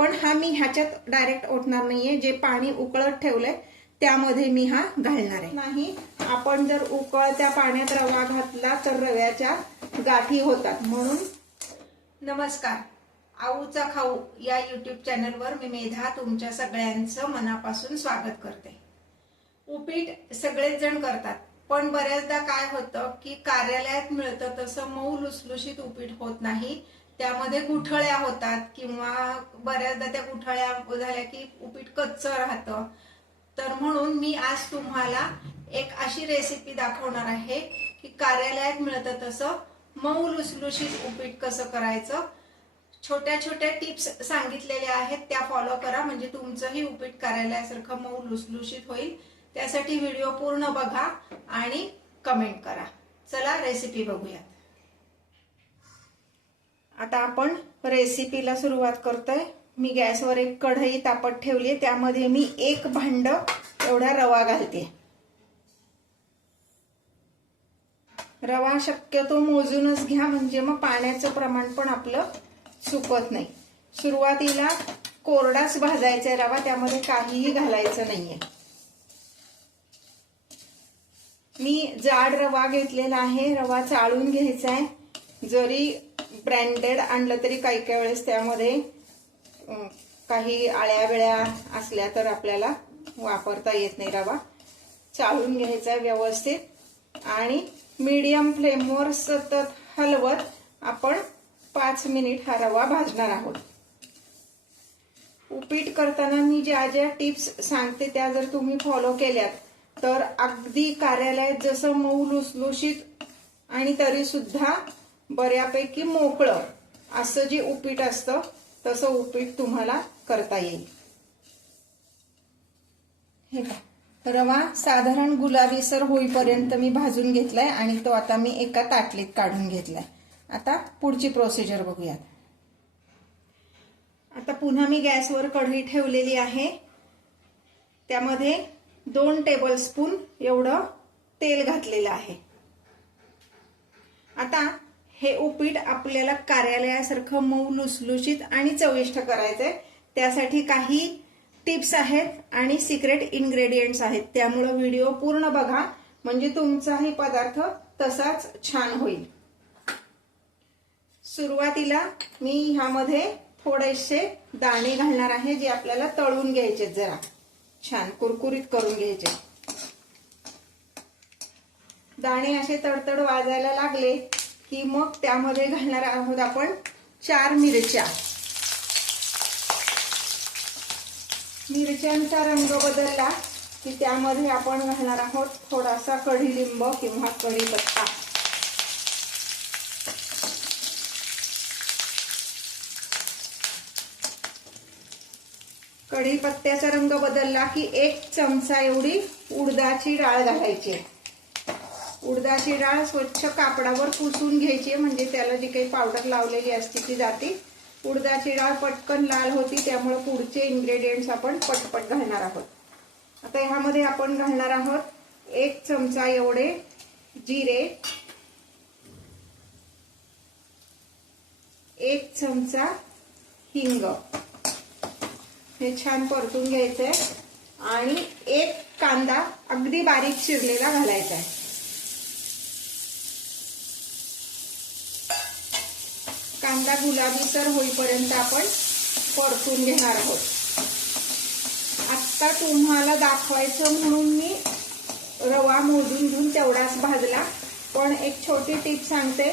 पण हा मी ह्याच्यात डायरेक्ट ओतणार नाहीये, जे पाणी उकळत ठेवलंय त्यामध्ये मी हा घालणार आहे. नाही, आपण जर उकळत्या पाण्यात रवा घातला तर रव्याच्या गाठी होतात. म्हणून नमस्कार, आऊचा खाऊ या युट्यूब चॅनलवर मी मेधा तुमच्या सगळ्यांचं मनापासून स्वागत करते. उपीट सगळेच जण करतात, पण बऱ्याचदा काय होतं की कार्यालयात मिळतं तसं मऊ लुसलुशीत उपीट होत नाही. त्यामध्ये गुठळ्या होतात किंवा बऱ्याचदा त्या गुठळ्या झाल्या की उपीट कच्चं राहतं. तर म्हणून मी आज तुम्हाला एक अशी रेसिपी दाखवणार आहे की कार्यालयात मिळतं तसं मऊ लुसलुशीत उपीट कसं करायचं. छोट्या छोट्या टिप्स सांगितलेल्या आहेत, त्या फॉलो करा म्हणजे तुमचंही उपीट कार्यालयासारखं मऊ लुसलुशीत होईल. त्यासाठी व्हिडिओ पूर्ण बघा आणि कमेंट करा. चला रेसिपी बघूया. आता आपण रेसिपीला सुरुवात करतोय. मी गॅसवर एक कढई तापत ठेवली, त्यामध्ये मी 1 भांड एवढा रवा घालते. रवा शक्यतो मोजूनच घ्या म्हणजे मग पाण्याचं प्रमाण पण आपलं चुकत नाही. सुरुवातीला कोरडाच भाजायचा रवा, त्यामध्ये काहीही घालायचं नाहीये. मी जाड रवा घेतलेला आहे. रवा चाळून घ्यायचा आहे. जरी ब्रँडेड आणलं तरी काही काही वेळेस त्यामध्ये काही आळ्या बिळ्या असल्या तर आपल्याला वापरता येत नाही. रवा चाळून घ्यायचा व्यवस्थित आणि मीडियम फ्लेमवर सतत हलवत आपण 5 मिनिट हा रवा भाजणार आहोत. उपीट करताना मी ज्या ज्या टिप्स सांगते त्या जर तुम्ही फॉलो केल्यात तर अगदी कार्यालयात जसं मऊ लुसलुशीत आणि तरी सुद्धा बऱ्यापैकी मोकळं असं जे उपीट असतं तसं उपीट तुम्हाला करता येईल. हे का रवा साधारण गुलाबीसर होईपर्यंत मी भाजून घेतलाय आणि तो आता मी एका ताटलीत काढून घेतलाय. आता पुढची प्रोसिजर बघूयात. आता पुन्हा मी गॅसवर कढई ठेवलेली आहे. त्यामध्ये 2 टेबलस्पून एवढं तेल घातलेलं आहे. आता हे उपीट आपल्याला कार्यालयासारखं मऊ लुसलुशीत आणि चविष्ट करायचंय. त्यासाठी काही टिप्स आहेत आणि सिक्रेट इन्ग्रेडियंट्स आहेत, त्यामुळे व्हिडिओ पूर्ण बघा म्हणजे तुमचाही पदार्थ तसाच छान होईल. सुरुवातीला मी ह्यामध्ये थोडेसे दाणे घालणार आहे, जे आपल्याला तळून घ्यायचे, जरा छान कुरकुरीत करून घ्यायचे. दाणे असे तडतड वाजायला लागले की मग त्यामध्ये घालणार आहोत आपण 4 मिरच्या. मिरच्यांचा रंग बदलला की त्यामध्ये आपण घालणार आहोत थोडासा कढीलिंब किंवा कढीपत्ता. कढीपत्त्याचा रंग बदलला की 1 चमचा एवढी उडदाची डाळ घालायची. उडदाची डाळ स्वच्छ कापडावर पुसून घ्यायची म्हणजे त्याला जी काही पावडर लावलेली असते ती जाते. उडदाची डाळ पटकन लाल होती, त्यामुळे पुढचे इन्ग्रेडियंट्स आपण पटपट घालणार आहोत. आता ह्यामध्ये आपण घालणार आहोत 1 चमचा एवढे जिरे, 1 चमचा हिंग. हे छान परतून घ्यायचंय आणि 1 कांदा अगदी बारीक चिरलेला घालायचा आहे. कांदा गुलाबीसर होईपर्यंत आपण परतून घेणार आहोत. आता तुम्हाला दाखवायचं म्हणून मी रवा मोजून घेऊन तेवढाच भाजला, पण एक छोटी टिप सांगते.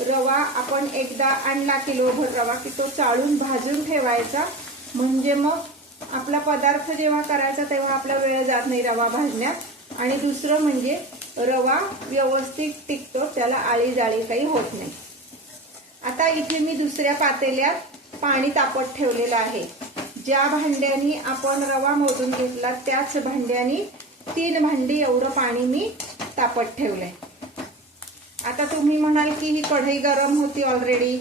रवा आपण एकदा आणला किलोभर रवा की तो चाळून भाजून ठेवायचा, म्हणजे मग आपला पदार्थ जेव्हा करायचा तेव्हा आपला वेळ जात नाही रवा भाजण्यात. आणि दुसरं म्हणजे रवा व्यवस्थित टिकतो, त्याला आळी जाळी काही होत नाही. आता इथे मी दुसऱ्या पातेल्यात पाणी तापत ठेवलेलं आहे. ज्या भांड्यानी आपण रवा मोजून घेतला त्याच भांड्यानी 3 भांडी एवढं पाणी मी तापत ठेवलंय. आता तुम्ही म्हणाल की ही कढई गरम होती ऑलरेडी,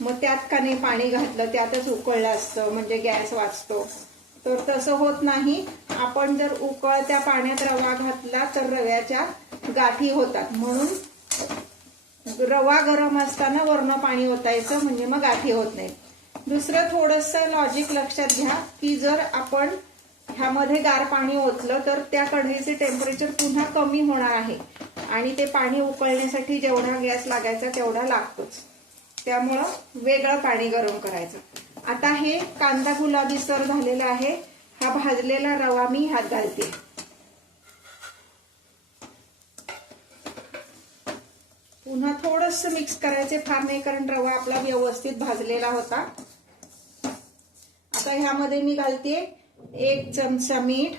मग त्यात का नाही पाणी घातलं, त्यातच उकळलं असतं म्हणजे गॅस वाचतो. तर तसं होत नाही. आपण जर उकळत्या पाण्यात रवा घातला तर रव्याच्या गाठी होतात. म्हणून रवा गरम असताना वरनं पाणी ओतायचं म्हणजे मग गाठी होत नाहीत. दुसरं थोडंसं लॉजिक लक्षात घ्या की जर आपण ह्यामध्ये गार पाणी ओतलं तर त्या कढईचे टेम्परेचर पुन्हा कमी होणार आहे आणि ते पाणी उकळण्यासाठी जेवढा गॅस लागायचा तेवढा लागतोच. त्यामुळं वेगळं पाणी गरम करायचं. आता हे कांदा गुलाबीसर झालेला आहे. हा भाजलेला रवा मी ह्यात घालते. पुन्हा थोडंसं मिक्स करायचे, फार नाही, कारण रवा आपला व्यवस्थित भाजलेला होता. आता ह्यामध्ये मी घालते 1 चमचा मीठ,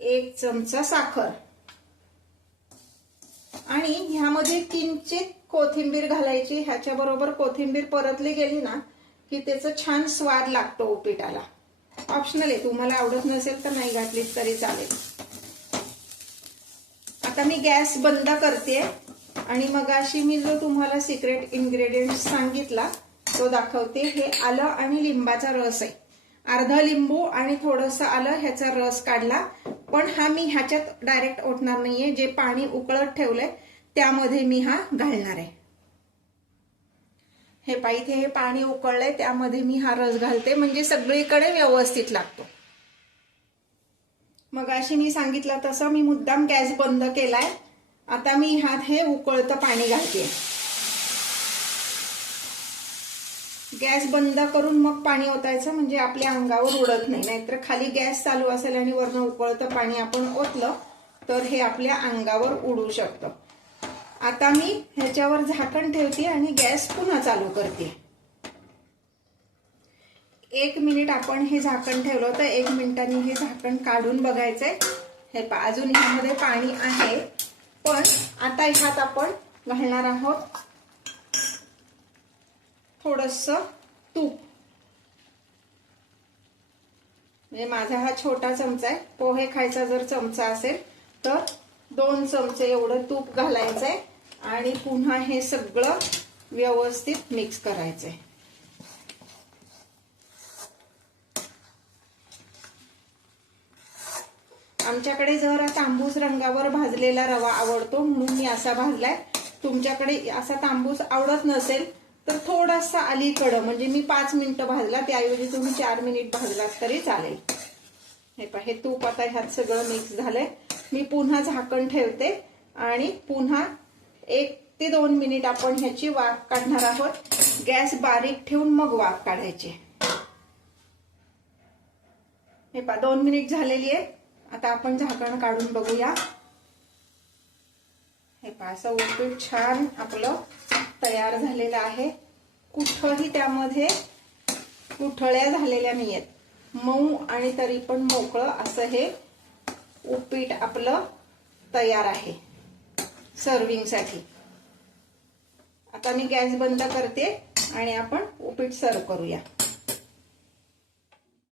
1 चमचा साखर आणि ह्यामध्ये किंचित कोथिंबीर घालायची. ह्याच्या बरोबर कोथिंबीर परतली गेली ना की त्याचा छान स्वाद लागतो उपीटाला. ऑप्शनल आहे, तुम्हाला आवडत नसेल तर नाही घातलीच तरी चालेल. आता मी गॅस बंद करते आणि मगाशी मी जो तुम्हाला सिक्रेट इन्ग्रेडियंट सांगितला तो दाखवते. हे आलं आणि लिंबाचा रस आहे. अर्धा लिंबू आणि थोडंसं आलं ह्याचा रस काढला, पण हा मी ह्याच्यात डायरेक्ट ओतणार नाहीये. जे पाणी उकळत ठेवलंय त्यामध्ये मी हा घालणार आहे. हे इथे हे पाणी उकळलंय त्यामध्ये मी हा रस घालते, म्हणजे सगळीकडे व्यवस्थित लागतो. मगाशी मी सांगितलं तसं मी मुद्दाम गॅस बंद केलाय. आता मी ह्यात हे उकळतं पाणी घालते. गॅस बंद करून मग पाणी ओतायचं, म्हणजे आपल्या अंगावर उडत नाही. नाहीतर खाली गॅस चालू असेल आणि वरनं उकळतं पाणी आपण ओतलं तर हे आपल्या अंगावर उडू शकतं. आता मी ह्याच्यावर झाकण ठेवते आणि गॅस पुन्हा चालू करते. 1 मिनिट आपण हे झाकण ठेवलं होतं. 1 मिनिटांनी हे झाकण काढून बघायचंय. हे अजून ह्यामध्ये पाणी आहे, पण आता ह्यात आपण घालणार आहोत थोडंसं तूप. म्हणजे माझा हा छोटा चमचा आहे. पोहे खायचा जर चमचा असेल तर 2 चमचे एवढं तूप घालायचंय आणि पुन्हा हे सगळं व्यवस्थित मिक्स करायचंय. आमच्याकडे जरा तांबूस रंगावर भाजलेला रवा आवडतो म्हणून मी असा भाजलाय. तुमच्याकडे असा तांबूस आवडत नसेल तर थोडासा अलीकडं, म्हणजे मी 5 मिनिटं भाजला, त्याऐवजी तुम्ही 4 मिनिट भाजलात तरी चालेल. हे तूप आता ह्यात सगळं मिक्स झालंय. मी पुन्हा झाकण ठेवते आणि पुन्हा 1 ते 2 मिनिट आपण ह्याची वाफ काढणार आहोत. गॅस बारीक ठेवून मग वाफ काढायची. 2 मिनिट झालेली आहे. आता आपण झाकण काढून बघूया. असं उपीट छान आपलं तयार झालेलं आहे. कुठंही त्यामध्ये गुठळ्या झालेल्या नाहीयेत. मऊ आणि तरी पण मोकळं असं हे उपीट आपलं तयार आहे सर्विंगसाठी. आता मी गॅस बंद करते आणि आपण उपीट सर्व करूया.